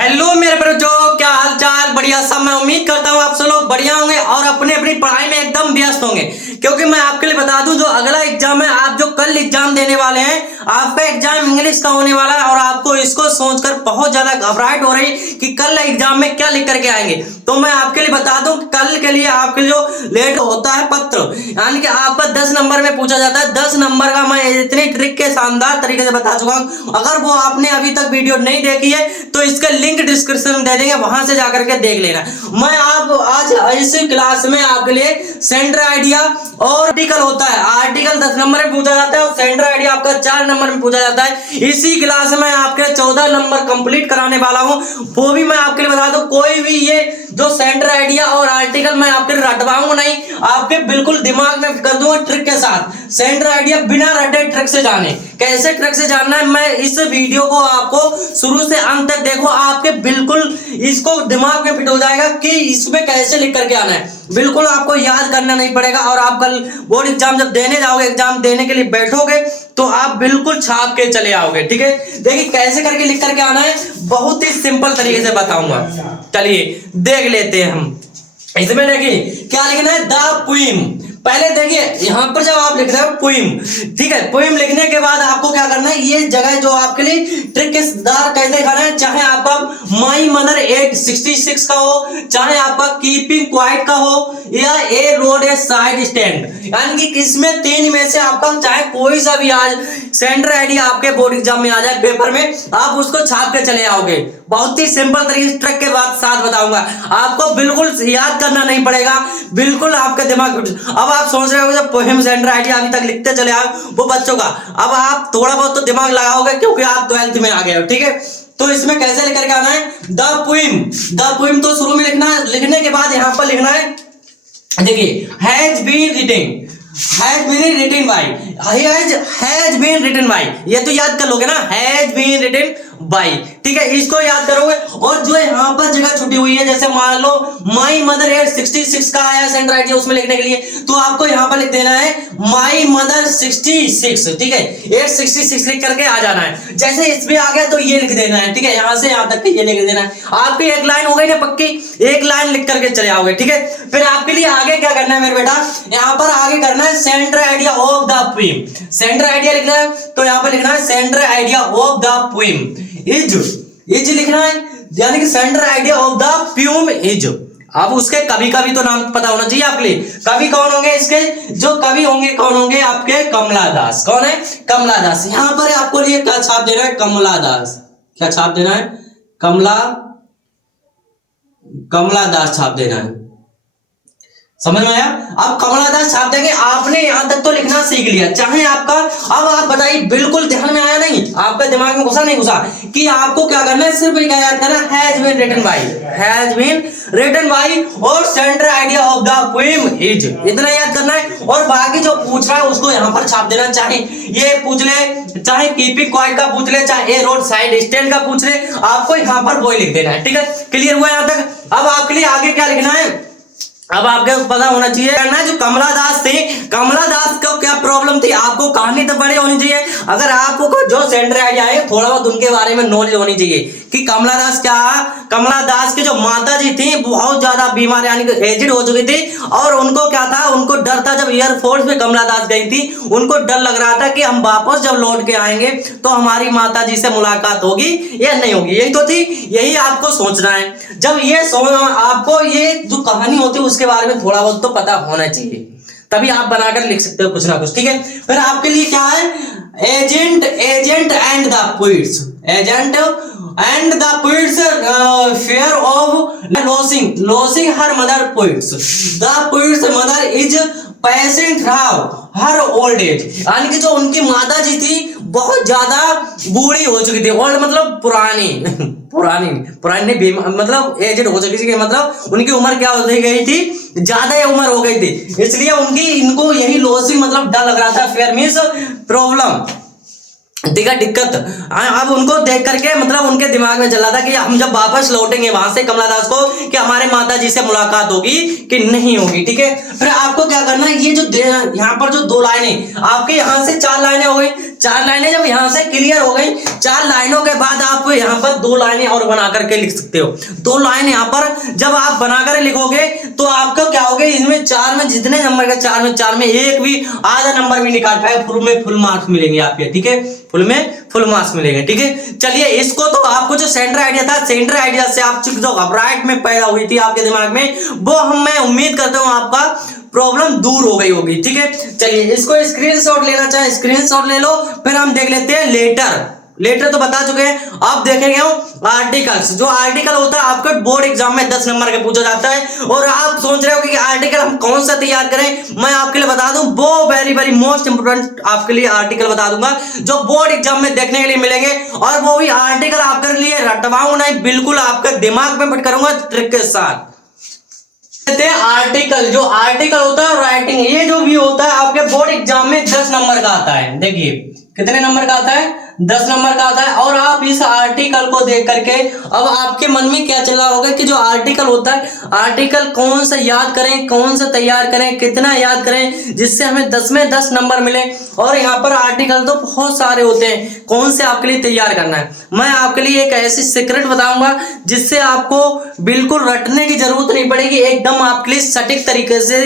Hello मेरे बच्चों, क्या हाल चाल। बढ़िया सब। मैं उम्मीद करता हूँ आप सब लोग बढ़िया होंगे और अपने अपनी पढ़ाई में एकदम व्यस्त होंगे, क्योंकि मैं आपके लिए बता दूं जो अगला एग्जाम है, आप जो कल एग्जाम देने वाले हैं, आपका एग्जाम इंग्लिश का होने वाला है और आपको इसको सोचकर बहुत ज्यादा घबराहट हो रही कि कल एग्जाम में क्या लिख करके आएंगे। तो मैं आपके लिए बता दूं कल के लिए आपके जो लेट होता है पत्र, यानी कि आपका 10 नंबर में पूछा जाता है। 10 नंबर का मैं इतनी ट्रिक के शानदार तरीके से बता चुका हूं। अगर वो आपने अभी तक वीडियो नहीं देखी है तो इसका लिंक डिस्क्रिप्शन में दे देंगे, वहां से जाकर के देख लेना। मैं आप आज इस क्लास में आपके लिए सेंटर आइडिया और आर्टिकल होता है, आर्टिकल 10 नंबर में पूछा जाता है और सेंटर आइडिया आपका 4 नंबर में पूछा जाता है। इसी क्लास में आपके 14 नंबर कंप्लीट कराने वाला हूं। वो भी मैं आपके लिए बता दूं, कोई भी ये जो सेंटर आइडिया और आर्टिकल मैं आपके लिए रटवाऊंगा नहीं, आपके बिल्कुल दिमाग में कर दूंगा ट्रिक के साथ। सेंटर आइडिया बिना रटे ट्रिक से जाने, कैसे ट्रिक से जानना है, मैं इस वीडियो को आपको शुरू से अंत तक देखो, आपके बिल्कुल इसको दिमाग में फिट हो जाएगा कि इसमें कैसे लिख करके आना है। बिल्कुल आपको याद करना नहीं पड़ेगा और आप कल बोर्ड एग्जाम जब देने जाओगे, एग्जाम देने के लिए बैठोगे तो आप बिल्कुल छाप के चले आओगे। ठीक है, देखिए कैसे करके लिख करके आना है, बहुत ही सिंपल तरीके से बताऊंगा। चलिए देख लेते हैं हम। इसमें देखिए क्या लिखना है, द पोइम। पहले देखिए यहां पर जब आप लिख रहे हो पोइम, ठीक है, पोइम लिखने के बाद आपको क्या करना है, ये जगह जो आपके लिए ट्रिकदार कैसे खाना है, चाहे आपका माई मदर 866 का हो, चाहे आपका कीपिंग क्वाइट का हो, या ए रोड ए साइड स्टैंड, यानी कि किसमें तीन में से आपका चाहे कोई सा भी आज सेंटर आइडिया आपके बोर्ड एग्जाम में आ जाए पेपर में, आप उसको छाप के चले आओगे। बहुत ही सिंपल तरीके से ट्रिक के बाद साथ बताऊंगा, आपको बिल्कुल याद करना नहीं पड़ेगा, बिल्कुल आपके दिमाग। अब आप सोच रहे हो जब पोएम सेंटर आइडिया अभी तक लिखते चले आओ वो बच्चों का, अब आप थोड़ा बहुत तो दिमाग लगाओगे क्योंकि आप 12th में आ गए हो। ठीक है, तो इसमें कैसे लिख करके आना है, द पोएम। द पोएम तो शुरू में लिखना है, लिखने के बाद यहां पर लिखना है, देखिए has been written, has been written by, has been written by, ये तो याद कर लोगे ना, हैज बीन रिटन बाय। ठीक है, इसको याद करोगे। और जो यहाँ पर जगह छुटी हुई है, जैसे मान लो माई मदर 866 का आया सेंटर आइडिया, उसमें लिखने के लिए तो आपको यहाँ पर लिख देना है माई मदर 66। ठीक है, 866 लिख करके आ जाना है। जैसे इसमें आ गया तो ये लिख देना है। ठीक है, यहाँ से यहाँ तक ये लिख देना है। आपकी एक लाइन हो गई ना पक्की, एक लाइन लिख करके चले आओगे। ठीक है, फिर आपके लिए आगे क्या करना है मेरे बेटा, यहाँ पर आगे करना है centre idea of the poem. Centre idea लिखना है तो यहाँ पर लिखना है centre idea of the poem is लिखना है, यानी कि centre idea of the poem is. अब उसके कवि का भी तो नाम पता होना चाहिए आपके लिए। कवि कौन होंगे इसके, जो कवि होंगे कौन होंगे आपके, कमला दास। कौन है, कमला दास। यहां पर आपको लिए क्या छाप देना है, कमला दास। क्या छाप देना है, कमला दास छाप देना है। समझ में आया। अब कमला दास छाप देंगे। आपने यहां तक तो लिखना सीख लिया, चाहे आपका, अब आप बताइए बिल्कुल ध्यान में आया नहीं, आपके दिमाग में घुसा नहीं घुसा कि आपको क्या करना है, सिर्फ क्या याद करना, has been written by, has been written by और central idea of the poem is, इतना याद करना है। और बाकी जो पूछ रहा है उसको यहां पर छाप देना, चाहे ये पूछ ले, चाहे कीपिंग क्वाइट का पूछ ले, चाहे ए रोड साइड स्टैंड का पूछ ले, आपको यहां पर वही लिख देना है। ठीक है, क्लियर हुआ यहां तक। अब आपके लिए आगे क्या लिखना है, अब आपके पता होना चाहिए करना, जो कमला दास थे, कमला दास को क्या प्रॉब्लम थी, आपको कहानी तो बड़ी होनी चाहिए। अगर आपको जो सेंटर आइडिया है थोड़ा बहुत उनके बारे में नॉलेज होनी चाहिए कि कमला दास क्या, कमला दास की जो माता जी थी बहुत ज्यादा बीमार यानी कि एजिड हो चुकी थी और उनको क्या था, उनको डर था। जब एयरफोर्स में कमला दास गई थी, उनको डर लग रहा था कि हम वापस जब लौट के आएंगे तो हमारी माता जी से मुलाकात होगी या नहीं होगी, यही तो थी। यही आपको सोचना है। जब ये आपको ये जो कहानी होती है उसके बारे में थोड़ा बहुत तो पता होना चाहिए, तभी आप बनाकर लिख सकते हो कुछ ना कुछ। ठीक है, फिर आपके लिए क्या है, agent and the poets, agent and the poets fair of losing her mother poets, the poets mother is patient her old age, यानी कि जो उनकी माता जी थी बहुत ज्यादा बूढ़ी हो चुकी थी। ओल्ड मतलब पुरानी मतलब एजेड हो चुकी थी, मतलब उनकी उम्र क्या हो गई थी, ज्यादा उम्र हो गई थी, इसलिए इनको यही लॉसिंग मतलब डर लग रहा था। फेयर मींस प्रॉब्लम, ठीक है, दिक्कत। अब उनको देख करके मतलब उनके दिमाग में चल रहा था कि हम जब वापस लौटेंगे वहां से कमला दास को, कि हमारे माता जी से मुलाकात होगी कि नहीं होगी। ठीक है, फिर आपको क्या करना है, ये जो यहाँ पर जो 2 लाइनें आपके यहाँ से 4 लाइनें हो गई, 4 लाइनें जब यहाँ से क्लियर हो गई, 4 लाइनों के बाद आप यहाँ पर 2 लाइनें और बना करके लिख सकते हो। 2 लाइन यहाँ पर जब आप बनाकर लिखोगे तो आपको क्या होगा, इसमें 4 में जितने नंबर का 4 में एक भी आधा नंबर भी निकाल पाए, फुल में फुल मार्क्स मिलेंगे आपके, ठीक है, फुल में फुल मार्क्स मिलेंगे, ठीक है। चलिए इसको तो आपको जो सेंटर आइडिया था, सेंटर आइडिया से आप जो घबराहट में पैदा हुई थी आपके दिमाग में, वो मैं उम्मीद करता हूं आपका प्रॉब्लम दूर हो गई होगी, ठीक है। चलिए इसको स्क्रीनशॉट लेना चाहे स्क्रीनशॉट ले लो, फिर हम देख लेते हैं लेटर तो बता चुके हैं। अब देखेंगे हम आर्टिकल्स। जो आर्टिकल होता है आपके बोर्ड एग्जाम में 10 नंबर का पूछा जाता है, और आप सोच रहे हो कि आर्टिकल हम कौन सा तैयार करें। मैं आपके लिए बता दूं, वो वेरी वेरी मोस्ट इंपोर्टेंट आपके लिए आर्टिकल बता दूंगा जो बोर्ड एग्जाम में देखने के लिए मिलेंगे, और वो भी आर्टिकल आपके लिए रटवाऊं नहीं, बिल्कुल आपके दिमाग में फिट करूंगा ट्रिक के साथ। आर्टिकल, जो आर्टिकल होता है राइटिंग, ये जो भी होता है आपके बोर्ड एग्जाम में 10 नंबर का आता है। देखिए कितने नंबर का आता है, 10 नंबर का आता है। और आप इस आर्टिकल को देख करके अब आपके मन में क्या चल रहा होगा कि जो आर्टिकल होता है, आर्टिकल कौन सा याद करें, कौन सा तैयार करें, कितना याद करें जिससे हमें 10 में 10 नंबर मिले। और यहाँ पर आर्टिकल तो बहुत सारे होते हैं, कौन से आपके लिए तैयार करना है। मैं आपके लिए एक ऐसी सीक्रेट बताऊंगा जिससे आपको बिल्कुल रटने की जरूरत नहीं पड़ेगी, एकदम आपके लिए सटीक तरीके से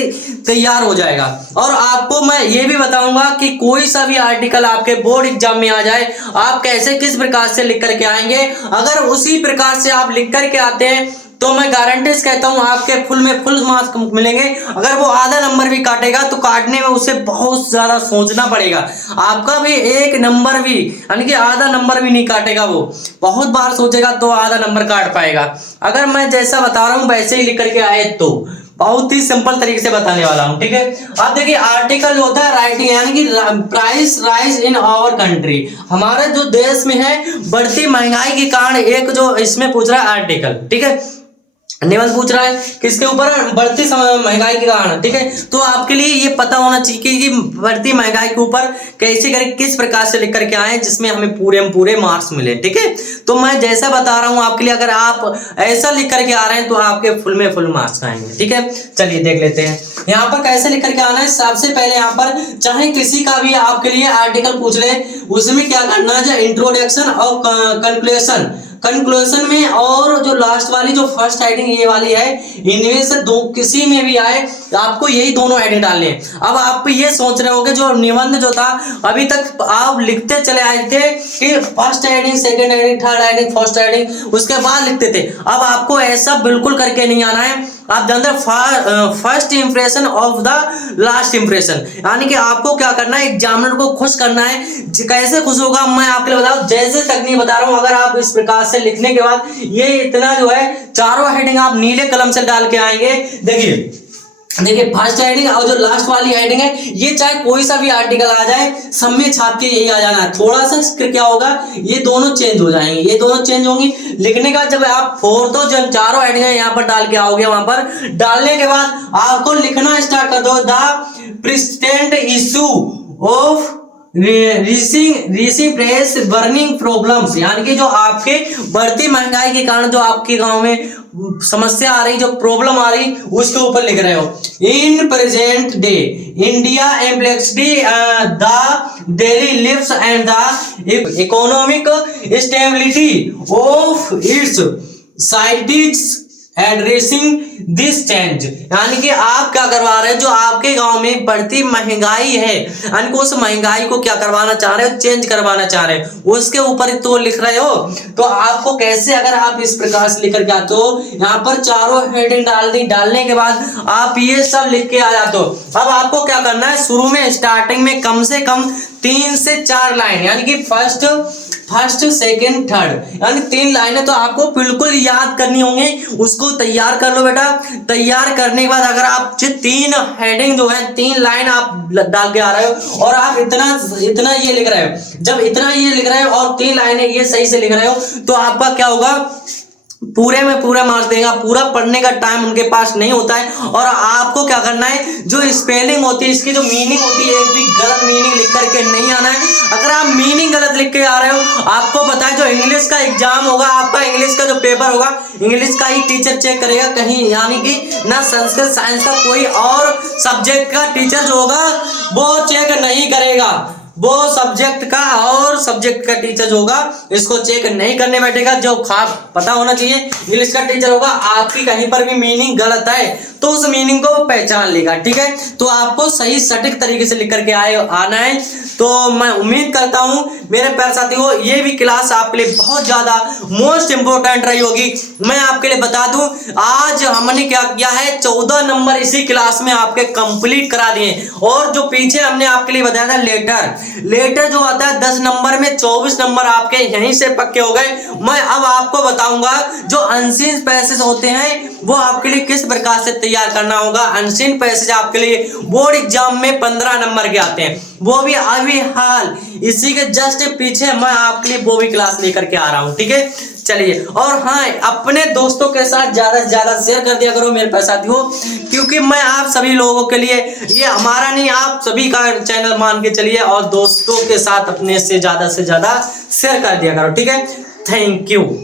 तैयार हो जाएगा। और आपको मैं ये भी बताऊंगा कि कोई सा भी आर्टिकल आपके बोर्ड एग्जाम में आ जाए, आप कैसे किस प्रकार से लिख करके आएंगे। अगर उसी प्रकार से आप लिख करके आते हैं तो मैं गारंटी से कहता हूं आपके फुल में फुल मार्क्स मिलेंगे। अगर वो आधा नंबर भी काटेगा तो काटने में उसे बहुत ज्यादा सोचना पड़ेगा, आपका भी 1 नंबर भी यानी कि आधा नंबर भी नहीं काटेगा, वो बहुत बार सोचेगा तो आधा नंबर काट पाएगा। अगर मैं जैसा बता रहा हूं वैसे ही लिख करके आए तो बहुत ही सिंपल तरीके से बताने वाला हूं, ठीक है। अब देखिए आर्टिकल होता है राइटिंग, यानी कि price rise in our country, हमारे जो देश में है बढ़ती महंगाई के कारण एक जो इसमें पूछ रहा है आर्टिकल, ठीक है, निबंध पूछ रहा है किसके ऊपर, बढ़ती महंगाई के कारण, ठीक है। तो आपके लिए ये पता होना चाहिए कि बढ़ती महंगाई के ऊपर कैसे करें, किस प्रकार से लिख करके आए जिसमें हमें पूरे मार्क्स मिले, ठीक है। तो मैं जैसा बता रहा हूं आपके लिए, अगर आप ऐसा लिख करके आ रहे हैं तो आपके फुल में फुल मार्क्स आएंगे, ठीक है। चलिए देख लेते हैं यहाँ पर कैसे लिख करके आना है। सबसे पहले यहाँ पर चाहे किसी का भी आपके लिए आर्टिकल पूछ ले, उसमें क्या करना है, इंट्रोडक्शन और कंक्लूजन में, और जो लास्ट वाली जो फर्स्ट हेडिंग ये वाली है, इनमें से दो किसी में भी आए आपको यही दोनों हेडिंग डालने हैं। अब आप ये सोच रहे होगे जो निबंध जो था अभी तक आप लिखते चले आए थे कि first heading, second heading, third heading, first heading, उसके बाद लिखते थे। अब आपको ऐसा बिल्कुल करके नहीं आना है। आप जानते हैं first impression of the last impression, यानी कि आपको क्या करना है, एग्जामिनर को खुश करना है। कैसे खुश होगा मैं आपके लिए बताऊं, जैसे तकनीक बता रहा हूं। अगर आप इस प्रकार से लिखने के बाद ये इतना जो है चारों हेडिंग आप नीले कलम से डाल के आएंगे, देखिए फर्स्ट हेडिंग और जो लास्ट वाली हेडिंग है, ये चाहे कोई सा भी आर्टिकल आ जाए सब में छाप के यही आ जाना है। थोड़ा सा क्या होगा, ये दोनों चेंज हो जाएंगे, ये दोनों चेंज होंगी। लिखने का जब आप फोर्थो जब चारों हेडिंग यहाँ पर डाल के आओगे, वहां पर डालने के बाद आपको लिखना स्टार्ट कर दो, the present issue of rising prices burning problems, यानी कि जो आपके बढ़ती महंगाई के कारण जो आपके गांव में समस्या आ रही, जो प्रॉब्लम आ रही, उसके ऊपर लिख रहे हो। In present day India complexity the daily lives and the economic stability of its citizens addressing this change, यानी कि आप क्या करवा रहे हैं, जो आपके गांव में बढ़ती महंगाई है, यानी कि उस महंगाई को क्या करवाना चाह रहे हो, चेंज करवाना चाह रहे हो, उसके ऊपर तो लिख रहे हो। तो आपको कैसे, अगर आप इस प्रकार से लिख कर जाते हो, यहाँ पर चारों हेडिंग डाल दी, डालने के बाद आप ये सब लिख के आ जाते हो। अब आपको क्या करना है, शुरू में स्टार्टिंग में कम से कम 3 से 4 लाइन, यानी कि फर्स्ट सेकंड थर्ड, यानी 3 लाइनें तो आपको बिल्कुल याद करनी होंगी। उसको तैयार कर लो बेटा। तैयार करने के बाद अगर आप 3 हेडिंग जो है 3 लाइन आप डाल के आ रहे हो और आप इतना ये लिख रहे हो, जब इतना ये लिख रहे हो और 3 लाइनें ये सही से लिख रहे हो, तो आपका क्या होगा, पूरे में पूरा मार्क्स देगा। पूरा पढ़ने का टाइम उनके पास नहीं होता है। और आपको क्या करना है, जो स्पेलिंग होती है, इसकी जो मीनिंग होती है, एक भी गलत मीनिंग लिख करके नहीं आना है। अगर आप मीनिंग गलत लिख के आ रहे हो, आपको पता है जो इंग्लिश का एग्जाम होगा, आपका इंग्लिश का जो पेपर होगा, इंग्लिश का ही टीचर चेक करेगा कहीं, यानी कि ना संस्कृत साइंस का कोई और सब्जेक्ट का टीचर जो होगा वो चेक नहीं करेगा। वो सब्जेक्ट का और सब्जेक्ट का टीचर जो होगा इसको चेक नहीं करने बैठेगा। जो खास पता होना चाहिए, इंग्लिश का टीचर होगा, आपकी कहीं पर भी मीनिंग गलत है तो उस मीनिंग को वो पहचान लेगा, ठीक है। तो आपको सही सटीक तरीके से लिख करके आना है। तो मैं उम्मीद करता हूं मेरे प्यारे साथियों ये भी क्लास आपके लिए बहुत ज्यादा मोस्ट इंपोर्टेंट रही होगी। मैं आपके लिए बता दूं आज हमने क्या किया है, 14 नंबर इसी क्लास में आपके कंप्लीट करा दिए। और जो पीछे हमने आपके लिए बताया था लेटर जो आता है 10 नंबर में 24 नंबर आपके यहीं से पक्के हो गए। मैं अब आपको बताऊंगा जो अनसीन पैसेज होते हैं वो आपके लिए किस प्रकार से तैयार करना होगा। अनसीन पैसेज आपके लिए बोर्ड एग्जाम में 15 नंबर के आते हैं, वो भी अभी हाल इसी के जस्ट पीछे मैं आपके लिए वो भी क्लास लेकर के आ रहा हूं, ठीक है। चलिए, और हाँ अपने दोस्तों के साथ ज्यादा से ज्यादा शेयर कर दिया करो मेरे प्यारे साथियों, क्योंकि मैं आप सभी लोगों के लिए, ये हमारा नहीं आप सभी का चैनल मान के चलिए, और दोस्तों के साथ अपने से ज्यादा शेयर कर दिया करो, ठीक है। Thank you.